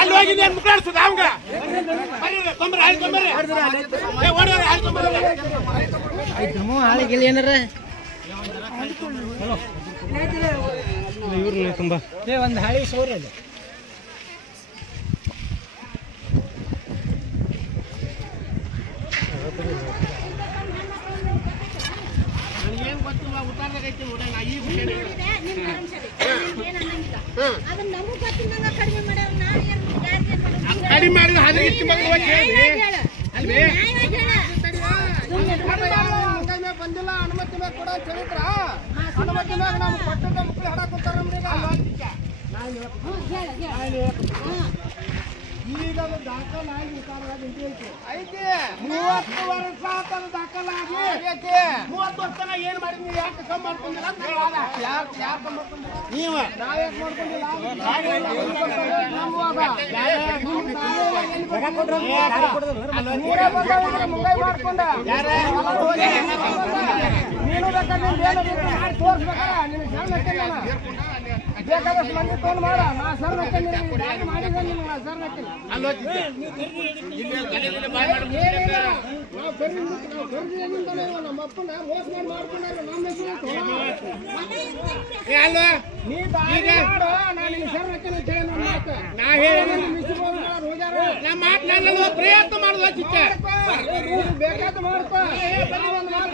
ಅಲ್ಲಿ ಹೋಗಿ ನೀನು ಮುಖಾಡಿಸೋದು ಅವಂಗ ಹಾಳಿಗೆ ಏನಾರ ಇವ್ರನ್ನ ತುಂಬಾ ಒಂದು ಹಾಳಿ ಸೋರಿ ಅದು ನನಗೇನು ಗೊತ್ತಿಲ್ಲ ಉತ್ತಾರದಾಗ ಐತಿ ನೋಡ ನಾ ಈ ಕಡಿಮೆ ಮಾಡಿದ ಹದಿನೈದು ಮಗಳು ಅಲ್ವೇ ಬಂದಿಲ್ಲ ಅನುಮತಿ ಮ್ಯಾಗ ಕೂಡ ಚರಿತ್ರ ಅನುಮತಿ ಮ್ಯಾಗ ನಾವು ಪಟ್ಟದ ಮಕ್ಕಳು ಹಾಡಾಕೊತಾರ ಈಗ ಅದು ದಾಖಲಾಗಿ ಐತಿ 30 ವರ್ಷ ಆತದ ದಾಖಲಾಗಿ 30 ವರ್ಷ ಏನ್ ಮಾಡಿದ್ವಿ ಯಾಕೆ ಕಮ್ಮಿ ಮಾಡ್ಕೊಂಡಿಲ್ಲ ಅಂತ ಯಾಕೆ ಕಮ್ಮಿ ಮಾಡ್ಕೊಂಡಿಲ್ಲ ನೀವು ನಾವ್ಯಾಕೆ ಮಾಡ್ಕೊಂಡಿಲ್ಲ ಮುಂಗೈ ಮಾಡ್ಕೊಂಡ ನೀನು ಬೇಕಾದ್ರೆ ತೋರಿಸ್ಬೇಕಲ್ಲ ನಿನಗೆ ಸಣ್ಣ ಬೇಕಾದಷ್ಟು ಮಂದಿ ತೊಗೊಂಡು ಮಾಡ ನಾ ಸರ್ ಮಾಡಿದ ನಿಮ್ಗೆ ನಾ ಸರ್ ನಮ್ಮ ಅಪ್ಪನ ಮೋಸ ಮಾಡಿ ಮಾಡ್ಕೊಂಡ ನಮ್ಮ ಪ್ರಯತ್ನ ಮಾಡುವ ಬೇಕಾದ ಮಾಡ್ಕೊ ನಾವೇ